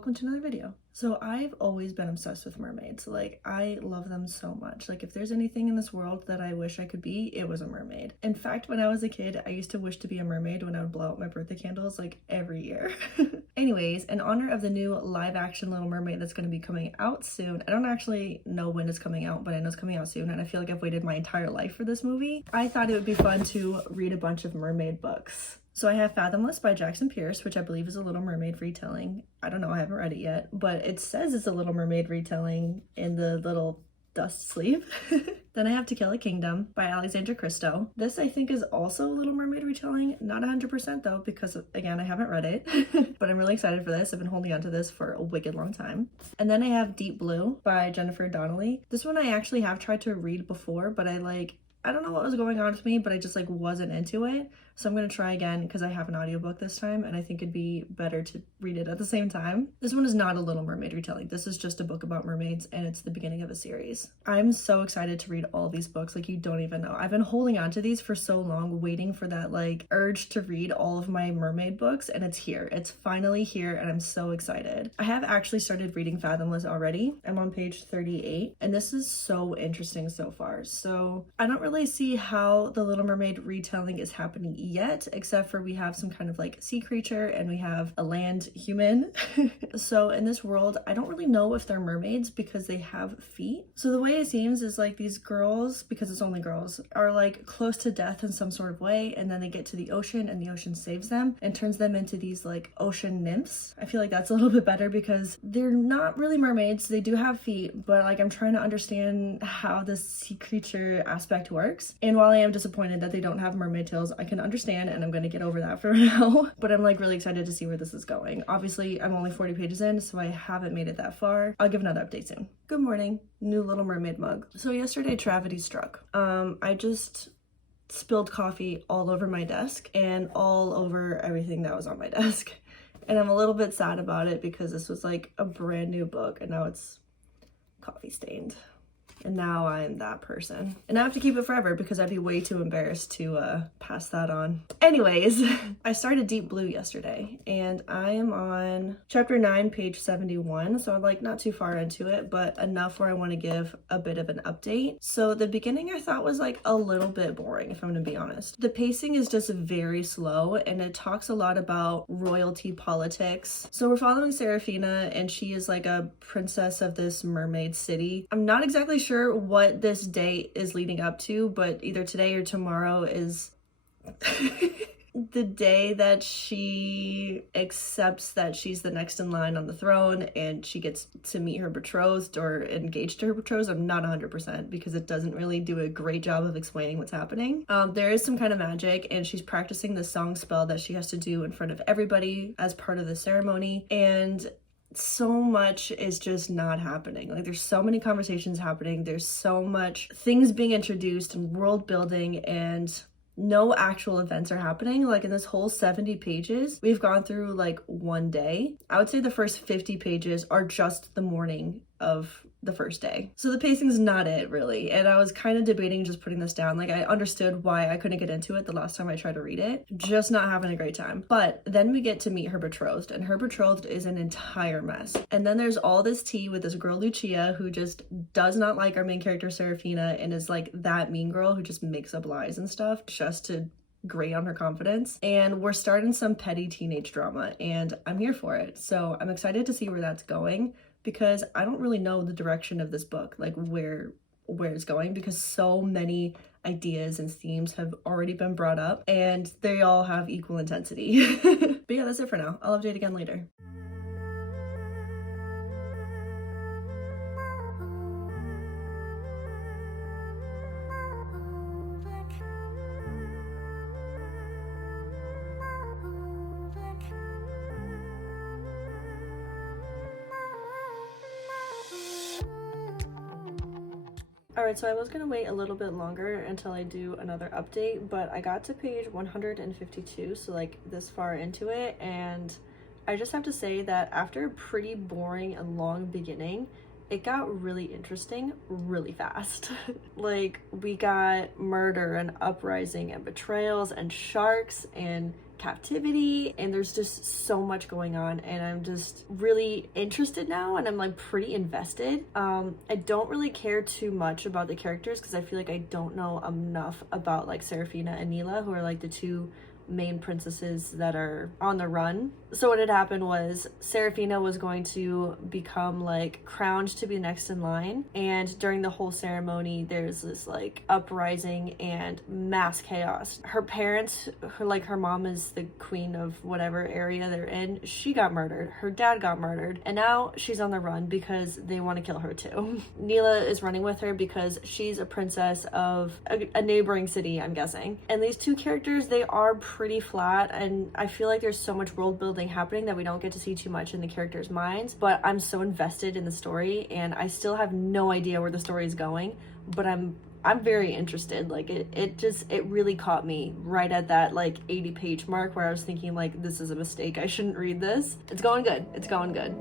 welcome to another video. So I've always been obsessed with mermaids. Like, I love them so much. Like, if there's anything in this world that I wish I could be, it was a mermaid. In fact, when I was a kid, I used to wish to be a mermaid when I would blow out my birthday candles like every year. Anyways, in honor of the new live action Little Mermaid that's going to be coming out soon, I don't actually know when it's coming out, but I know it's coming out soon, and I feel like I've waited my entire life for this movie. I thought it would be fun to read a bunch of mermaid books. So I have Fathomless by Jackson Pierce, which I believe is a Little Mermaid retelling. I don't know, I haven't read it yet, but it says it's a Little Mermaid retelling in the little dust sleeve. Then I have To Kill a Kingdom by Alexandra Christo. This I think is also a Little Mermaid retelling, not 100% though, because again, I haven't read it, but I'm really excited for this. I've been holding on to this for a wicked long time. And then I have Deep Blue by Jennifer Donnelly. This one I actually have tried to read before, but I don't know what was going on with me, but I just wasn't into it. So I'm gonna try again because I have an audiobook this time and I think it'd be better to read it at the same time. This one is not a Little Mermaid retelling. This is just a book about mermaids and it's the beginning of a series. I'm so excited to read all these books, like you don't even know. I've been holding on to these for so long, waiting for that urge to read all of my mermaid books, and it's here. It's finally here and I'm so excited. I have actually started reading Fathomless already. I'm on page 38 and this is so interesting so far. So I don't really see how the Little Mermaid retelling is happening yet, except for we have some kind of sea creature and we have a land human. So in this world, I don't really know if they're mermaids because they have feet. So the way it seems is these girls, because it's only girls, are close to death in some sort of way, and then they get to the ocean and the ocean saves them and turns them into these ocean nymphs. I feel like that's a little bit better because they're not really mermaids. They do have feet, but I'm trying to understand how this sea creature aspect works. And while I am disappointed that they don't have mermaid tails, I can understand, and I'm going to get over that for now. But I'm really excited to see where this is going. Obviously, I'm only 40 pages in, so I haven't made it that far. I'll give another update soon. Good morning. New Little Mermaid mug. So yesterday, tragedy struck. I just spilled coffee all over my desk and all over everything that was on my desk. And I'm a little bit sad about it because this was a brand new book and now it's coffee stained. And now I'm that person. And I have to keep it forever because I'd be way too embarrassed to pass that on. Anyways, I started Deep Blue yesterday and I am on chapter 9, page 71. So I'm not too far into it, but enough where I want to give a bit of an update. So the beginning I thought was a little bit boring, if I'm gonna be honest. The pacing is just very slow and it talks a lot about royalty politics. So we're following Serafina and she is a princess of this mermaid city. I'm not exactly sure what this day is leading up to, but either today or tomorrow is the day that she accepts that she's the next in line on the throne and she gets to meet her betrothed or engaged to her betrothed. I'm not 100% because it doesn't really do a great job of explaining what's happening. There is some kind of magic and she's practicing the song spell that she has to do in front of everybody as part of the ceremony, and so much is just not happening. There's so many conversations happening, there's so much things being introduced and world building, and no actual events are happening. In this whole 70 pages, we've gone through one day. I would say the first 50 pages are just the morning of the first day. So the pacing's not it really. And I was kind of debating just putting this down. I understood why I couldn't get into it the last time I tried to read it. Just not having a great time. But then we get to meet her betrothed, and her betrothed is an entire mess. And then there's all this tea with this girl Lucia who just does not like our main character Serafina and is that mean girl who just makes up lies and stuff just to grate on her confidence. And we're starting some petty teenage drama and I'm here for it. So I'm excited to see where that's going, because I don't really know the direction of this book, where it's going, because so many ideas and themes have already been brought up and they all have equal intensity. But yeah, that's it for now. I'll update again later. Alright, so I was gonna wait a little bit longer until I do another update, but I got to page 152, so this far into it, and I just have to say that after a pretty boring and long beginning, it got really interesting really fast. We got murder and uprising and betrayals and sharks and captivity, and there's just so much going on, and I'm just really interested now, and I'm like pretty invested. I don't really care too much about the characters because I feel like I don't know enough about like Serafina and Neela, who are like the two main princesses that are on the run. So what had happened was Serafina was going to become like crowned to be next in line, and during the whole ceremony there's this like uprising and mass chaos. Her parents, her mom is the queen of whatever area they're in, she got murdered, her dad got murdered, and now she's on the run because they want to kill her too. Neela is running with her because she's a princess of a neighboring city, I'm guessing. And these two characters, they are pretty flat, and I feel like there's so much world building happening that we don't get to see too much in the characters' minds, but I'm so invested in the story, and I still have no idea where the story is going, but I'm very interested. Like it really caught me right at that like 80-page mark where I was thinking like, this is a mistake, I shouldn't read this. It's going good. It's going good.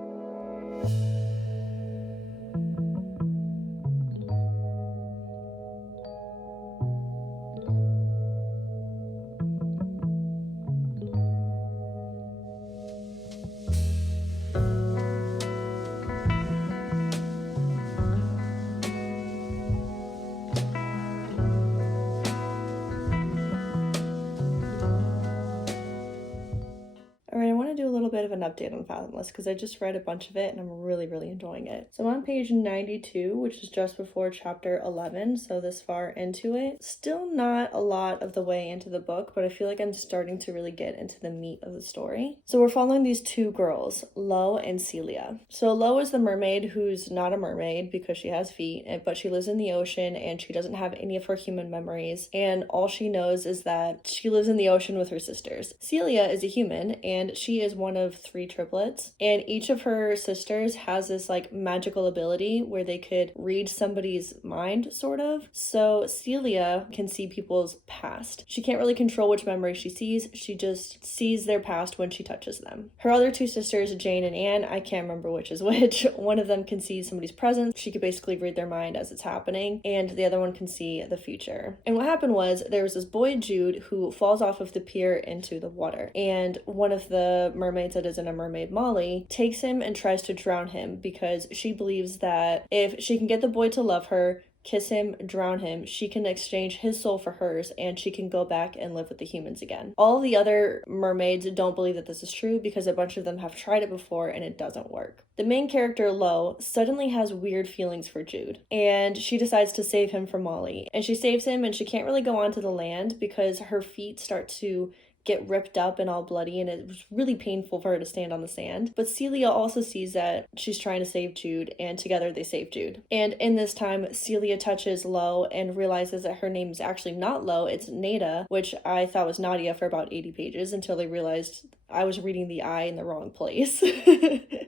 Alright, I want to do a little bit of an update on Fathomless because I just read a bunch of it and I'm really, really enjoying it. So I'm on page 92, which is just before chapter 11, so this far into it. Still not a lot of the way into the book, but I feel like I'm starting to really get into the meat of the story. So we're following these two girls, Lo and Celia. So Lo is the mermaid who's not a mermaid because she has feet, but she lives in the ocean and she doesn't have any of her human memories, and all she knows is that she lives in the ocean with her sisters. Celia is a human, and she is one of 3 triplets, and each of her sisters has this like magical ability where they could read somebody's mind, sort of. So Celia can see people's past. She can't really control which memory she sees, she just sees their past when she touches them. Her other 2 sisters, Jane and Anne, I can't remember which is which. One of them can see somebody's present, she could basically read their mind as it's happening, and the other one can see the future. And what happened was there was this boy, Jude, who falls off of the pier into the water, and one of the mermaids that isn't a mermaid, Molly, takes him and tries to drown him because she believes that if she can get the boy to love her, kiss him, drown him, she can exchange his soul for hers and she can go back and live with the humans again. All the other mermaids don't believe that this is true because a bunch of them have tried it before and it doesn't work. The main character, Lo, suddenly has weird feelings for Jude, and she decides to save him from Molly. And she saves him, and she can't really go onto the land because her feet start to get ripped up and all bloody, and it was really painful for her to stand on the sand. But Celia also sees that she's trying to save Jude, and together they save Jude. And in this time, Celia touches Lo and realizes that her name is actually not Lo, it's Nada, which I thought was Nadia for about 80 pages until I realized I was reading the I in the wrong place.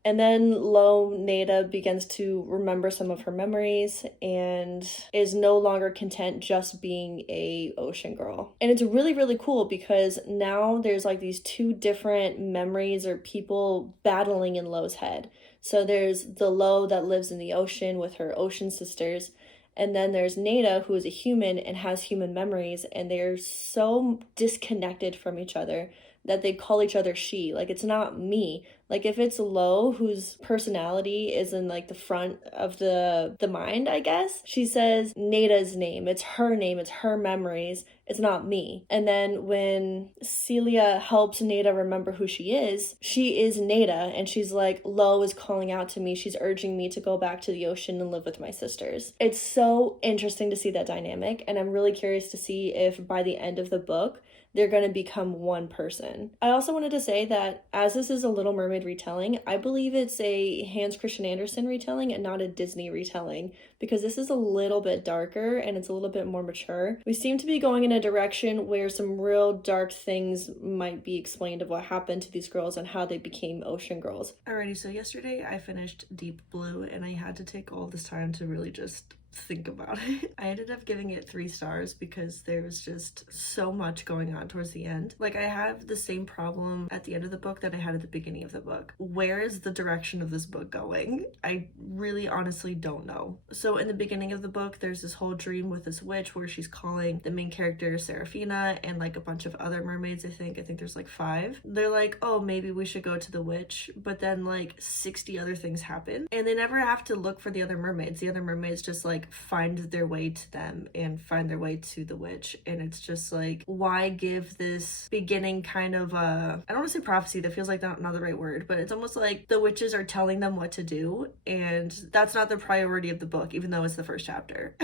And then Lo, Nada, begins to remember some of her memories and is no longer content just being a ocean girl. And it's really, really cool because now there's like these 2 different memories or people battling in Lo's head. So there's the Lo that lives in the ocean with her ocean sisters, and then there's Nada, who is a human and has human memories, and they're so disconnected from each other that they call each other she. Like, it's not me. Like, if it's Lo, whose personality is in like the front of the mind, I guess, she says Nada's name, it's her memories, it's not me. And then when Celia helps Nada remember who she is Nada, and she's like, Lo is calling out to me, she's urging me to go back to the ocean and live with my sisters. It's so interesting to see that dynamic, and I'm really curious to see if by the end of the book they're going to become one person. I also wanted to say that as this is a Little Mermaid retelling, I believe it's a Hans Christian Andersen retelling and not a Disney retelling, because this is a little bit darker and it's a little bit more mature. We seem to be going in a direction where some real dark things might be explained of what happened to these girls and how they became ocean girls. Alrighty, so yesterday I finished Deep Blue and I had to take all this time to really just think about it. I ended up giving it 3 stars because there was just so much going on towards the end. Like, I have the same problem at the end of the book that I had at the beginning of the book. Where is the direction of this book going? I really honestly don't know. So in the beginning of the book, there's this whole dream with this witch where she's calling the main character Seraphina and like a bunch of other mermaids. I think there's like 5. They're like, oh, maybe we should go to the witch, but then like 60 other things happen and they never have to look for the other mermaids. The other mermaids just like find their way to them and find their way to the witch. And it's just like, why give this beginning kind of I don't want to say prophecy, that feels like not the right word, but it's almost like the witches are telling them what to do, and that's not the priority of the book, even though it's the first chapter.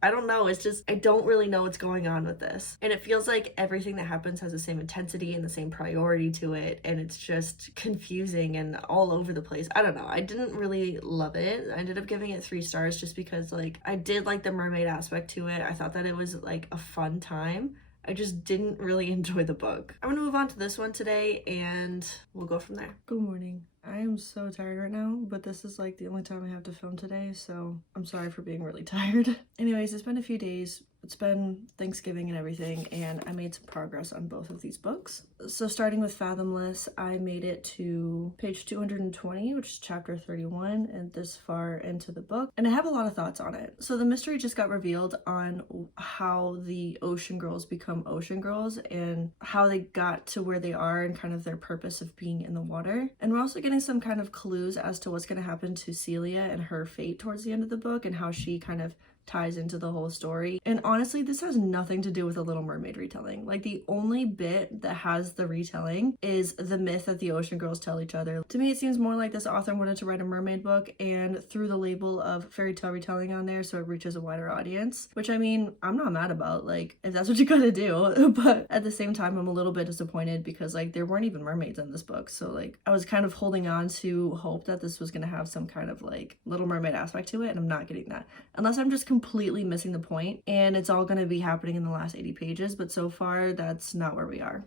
I don't know, it's just, I don't really know what's going on with this. And it feels like everything that happens has the same intensity and the same priority to it, and it's just confusing and all over the place. I don't know, I didn't really love it. I ended up giving it 3 stars just because like I did like the mermaid aspect to it. I thought that it was like a fun time. I just didn't really enjoy the book. I'm gonna move on to this one today and we'll go from there. Good morning. I am so tired right now, but this is like the only time I have to film today, so I'm sorry for being really tired. Anyways, it's been a few days. It's been Thanksgiving and everything, and I made some progress on both of these books. So starting with Fathomless, I made it to page 220, which is chapter 31, and this far into the book, and I have a lot of thoughts on it. So the mystery just got revealed on how the ocean girls become ocean girls and how they got to where they are and kind of their purpose of being in the water. And we're also getting some kind of clues as to what's going to happen to Celia and her fate towards the end of the book and how she kind of ties into the whole story. And honestly, this has nothing to do with the Little Mermaid retelling. Like, the only bit that has the retelling is the myth that the ocean girls tell each other. To me, it seems more like this author wanted to write a mermaid book and threw the label of fairy tale retelling on there so it reaches a wider audience, which I mean, I'm not mad about, like, if that's what you gotta do. But at the same time, I'm a little bit disappointed because like there weren't even mermaids in this book. So like I was kind of holding on to hope that this was gonna have some kind of like Little Mermaid aspect to it, and I'm not getting that. Unless I'm just completely missing the point and it's all going to be happening in the last 80 pages, but so far that's not where we are.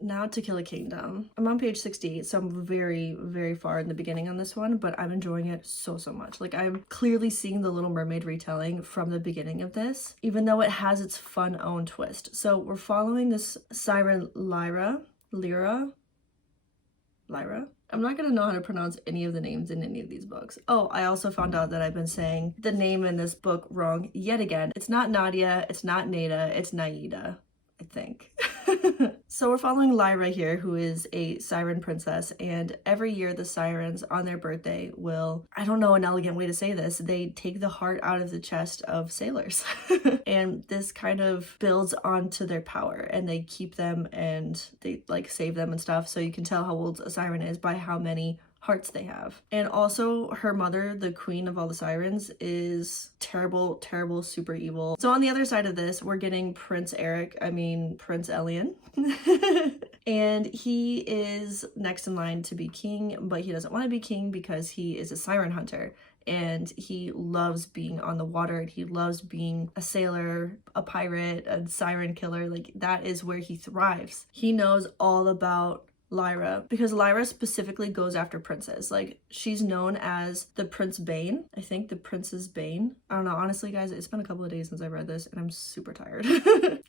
Now To Kill a Kingdom. I'm on page 68, so I'm very, very far in the beginning on this one, but I'm enjoying it so much. Like, I'm clearly seeing the Little Mermaid retelling from the beginning of this, even though it has its fun own twist. So we're following this siren Lyra. I'm not gonna know how to pronounce any of the names in any of these books. Oh, I also found out that I've been saying the name in this book wrong yet again. It's not Nadia, it's not Nada, it's Naida, I think. So we're following Lyra here, who is a siren princess, and every year the sirens on their birthday will, I don't know an elegant way to say this, they take the heart out of the chest of sailors. And this kind of builds onto their power, and they keep them and they like save them and stuff. So you can tell how old a siren is by how many hearts they have. And also her mother, the queen of all the sirens, is terrible, terrible, super evil. So on the other side of this, we're getting Prince Elian. And he is next in line to be king, but he doesn't want to be king because he is a siren hunter. And he loves being on the water, and he loves being a sailor, a pirate, a siren killer. Like, that is where he thrives. He knows all about Lyra because Lyra specifically goes after princes. Like, she's known as the Prince Bane. I think the Princess Bane. I don't know. Honestly, guys, it's been a couple of days since I read this and I'm super tired.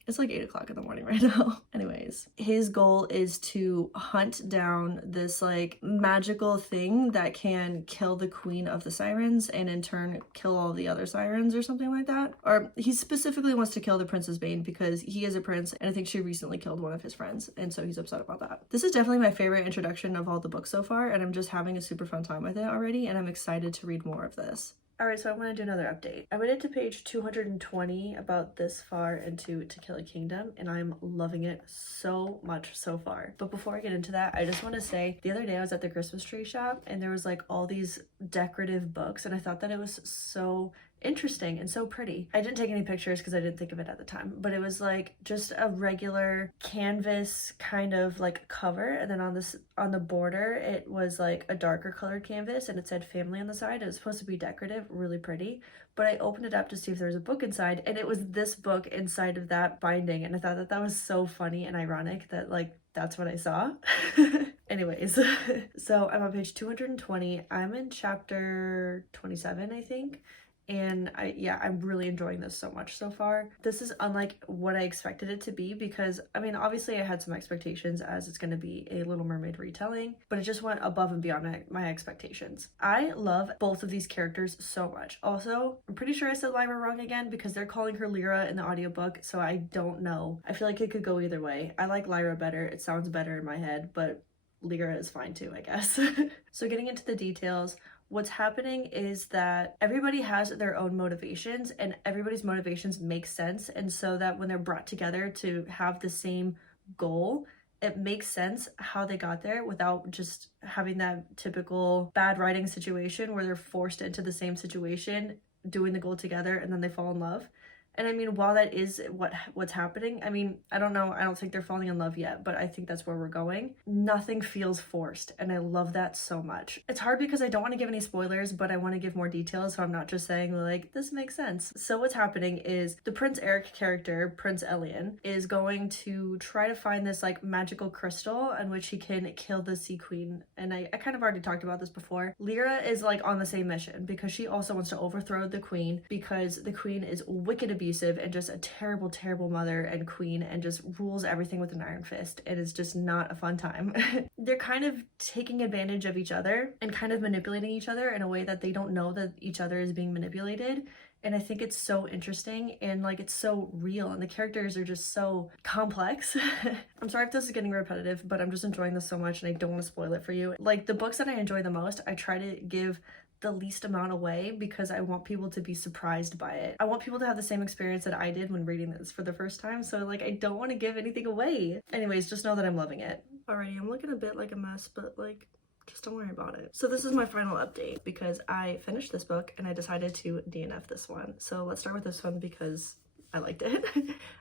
It's like 8 o'clock in the morning right now. Anyways, his goal is to hunt down this like magical thing that can kill the queen of the sirens and in turn kill all the other sirens or something like that. Or he specifically wants to kill the Princess Bane because he is a prince and I think she recently killed one of his friends, and so he's upset about that. This is definitely my favorite introduction of all the books so far, and I'm just having a super fun time with it already, and I'm excited to read more of this. Alright, so I'm going to do another update. I went into page 220 about this far into To Kill a Kingdom, and I'm loving it so much so far. But before I get into that, I just want to say, the other day I was at the Christmas tree shop, and there was like all these decorative books, and I thought that it was so interesting and so pretty. I didn't take any pictures because I didn't think of it at the time, but it was like just a regular canvas kind of like cover, and then on the border it was like a darker colored canvas and it said family on the side. It was supposed to be decorative, really pretty, but I opened it up to see if there was a book inside, and it was this book inside of that binding, and I thought that that was so funny and ironic that like that's what I saw. Anyways, so I'm on page 220. I'm in chapter 27, I think. And I'm really enjoying this so much so far. This is unlike what I expected it to be because, I mean, obviously I had some expectations as it's going to be a Little Mermaid retelling, but it just went above and beyond my expectations. I love both of these characters so much. Also, I'm pretty sure I said Lyra wrong again because they're calling her Lyra in the audiobook, so I don't know. I feel like it could go either way. I like Lyra better. It sounds better in my head, but Lyra is fine too, I guess. So getting into the details, what's happening is that everybody has their own motivations and everybody's motivations make sense. And so that when they're brought together to have the same goal, it makes sense how they got there without just having that typical bad writing situation where they're forced into the same situation, doing the goal together, and then they fall in love. And I mean, while that is what's happening, I mean, I don't know, I don't think they're falling in love yet, but I think that's where we're going. Nothing feels forced, and I love that so much. It's hard because I don't want to give any spoilers, but I want to give more details, so I'm not just saying, like, this makes sense. So what's happening is the Prince Eric character, Prince Elian, is going to try to find this, like, magical crystal in which he can kill the Sea Queen. And I kind of already talked about this before. Lyra is, like, on the same mission because she also wants to overthrow the Queen because the Queen is wicked abusive and just a terrible, terrible mother and queen and just rules everything with an iron fist. It is just not a fun time. They're kind of taking advantage of each other and kind of manipulating each other in a way that they don't know that each other is being manipulated. And I think it's so interesting and like it's so real and the characters are just so complex. I'm sorry if this is getting repetitive, but I'm just enjoying this so much and I don't want to spoil it for you. Like the books that I enjoy the most, I try to give the least amount away because I want people to be surprised by it. I want people to have the same experience that I did when reading this for the first time, so like I don't want to give anything away. Anyways, just know that I'm loving it. Alrighty, I'm looking a bit like a mess, but like just don't worry about it. So this is my final update because I finished this book and I decided to DNF this one. So let's start with this one because I liked it.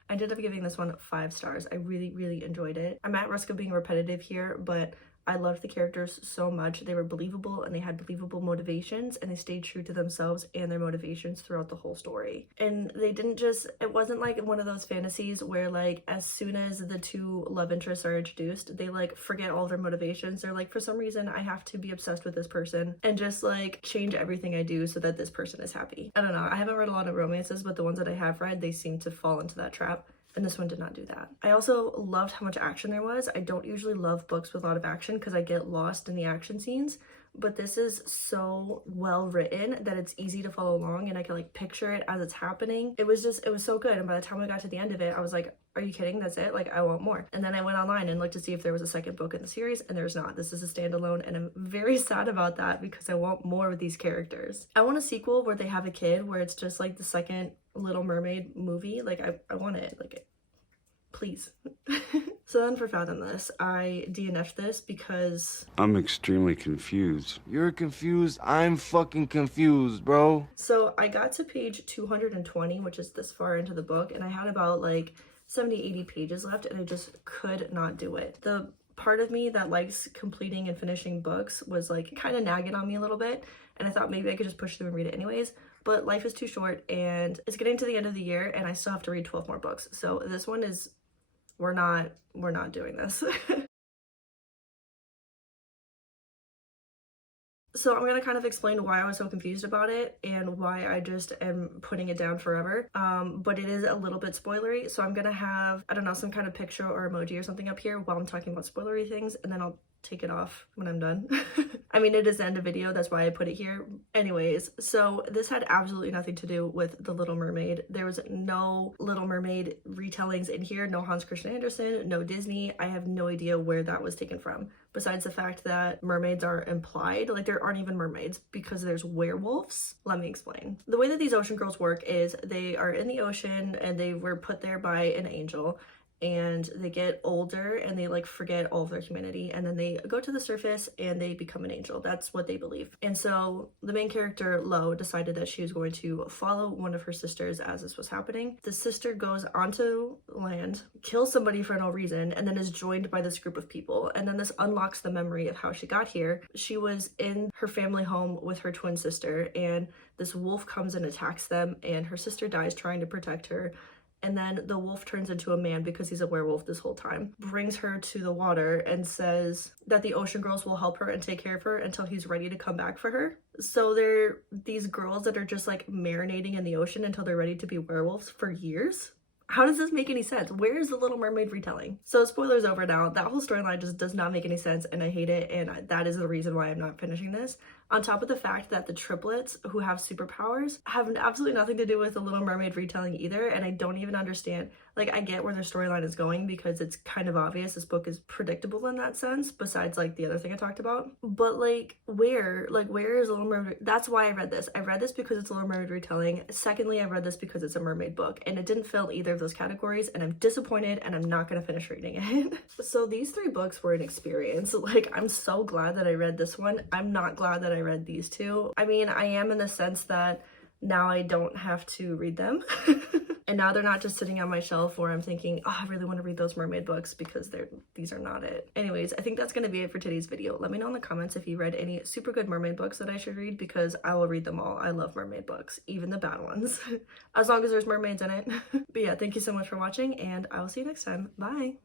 I ended up giving this one 5 stars. I really, really enjoyed it. I'm at risk of being repetitive here, but I loved the characters so much. They were believable and they had believable motivations and they stayed true to themselves and their motivations throughout the whole story. And they didn't just, it wasn't like one of those fantasies where like as soon as the 2 love interests are introduced, they like forget all their motivations. They're like, for some reason I have to be obsessed with this person and just like change everything I do so that this person is happy. I don't know, I haven't read a lot of romances, but the ones that I have read, they seem to fall into that trap. And this one did not do that. I also loved how much action there was. I don't usually love books with a lot of action because I get lost in the action scenes, but this is so well written that it's easy to follow along and I can like picture it as it's happening. It was so good. And by the time I got to the end of it, I was like, are you kidding? That's it? Like, I want more. And then I went online and looked to see if there was a second book in the series, and there's not. This is a standalone, and I'm very sad about that because I want more of these characters. I want a sequel where they have a kid, where it's just like the second Little Mermaid movie. Like, I want it. Like, please. So then for Fathomless, I DNF'd this because I'm extremely confused. You're confused? I'm fucking confused, bro. So I got to page 220, which is this far into the book, and I had about like 70-80 pages left and I just could not do it. The part of me that likes completing and finishing books was like kind of nagging on me a little bit, and I thought maybe I could just push through and read it anyways, but life is too short and it's getting to the end of the year and I still have to read 12 more books. So this one is, we're not doing this. So I'm gonna kind of explain why I was so confused about it and why I just am putting it down forever. But it is a little bit spoilery, so I'm gonna have, I don't know, some kind of picture or emoji or something up here while I'm talking about spoilery things, and then I'll take it off when I'm done. I mean, it is the end of video, that's why I put it here. Anyways, so this had absolutely nothing to do with The Little Mermaid. There was no Little Mermaid retellings in here, no Hans Christian Andersen, no Disney. I have no idea where that was taken from. Besides the fact that mermaids are implied, like there aren't even mermaids because there's werewolves. Let me explain. The way that these ocean girls work is they are in the ocean and they were put there by an angel, and they get older and they like forget all of their humanity, and then they go to the surface and they become an angel. That's what they believe. And so the main character, Lo, decided that she was going to follow one of her sisters as this was happening. The sister goes onto land, kills somebody for no reason, and then is joined by this group of people. And then this unlocks the memory of how she got here. She was in her family home with her twin sister, and this wolf comes and attacks them, and her sister dies trying to protect her. and then the wolf turns into a man because he's a werewolf this whole time, brings her to the water and says that the ocean girls will help her and take care of her until he's ready to come back for her. So they're these girls that are just like marinating in the ocean until they're ready to be werewolves for years. How does this make any sense? Where is the Little Mermaid retelling? So spoilers over now. That whole storyline just does not make any sense and I hate it, and that is the reason why I'm not finishing this. On top of the fact that the triplets who have superpowers have absolutely nothing to do with the Little Mermaid retelling either, and I don't even understand. Like, I get where their storyline is going because it's kind of obvious this book is predictable in that sense, besides like the other thing I talked about. But like, where is Little Mermaid? That's why I read this. I read this because it's a Little Mermaid retelling. Secondly, I read this because it's a mermaid book, and it didn't fill either of those categories, and I'm disappointed, and I'm not gonna finish reading it. So these 3 books were an experience. Like, I'm so glad that I read this one. I'm not glad that I read these 2. I mean, I am in the sense that now I don't have to read them. And now they're not just sitting on my shelf where I'm thinking, oh, I really want to read those mermaid books, because these are not it. Anyways, I think that's going to be it for today's video. Let me know in the comments if you read any super good mermaid books that I should read, because I will read them all. I love mermaid books, even the bad ones, as long as there's mermaids in it. But yeah, thank you so much for watching, and I will see you next time. Bye.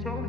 Tell me,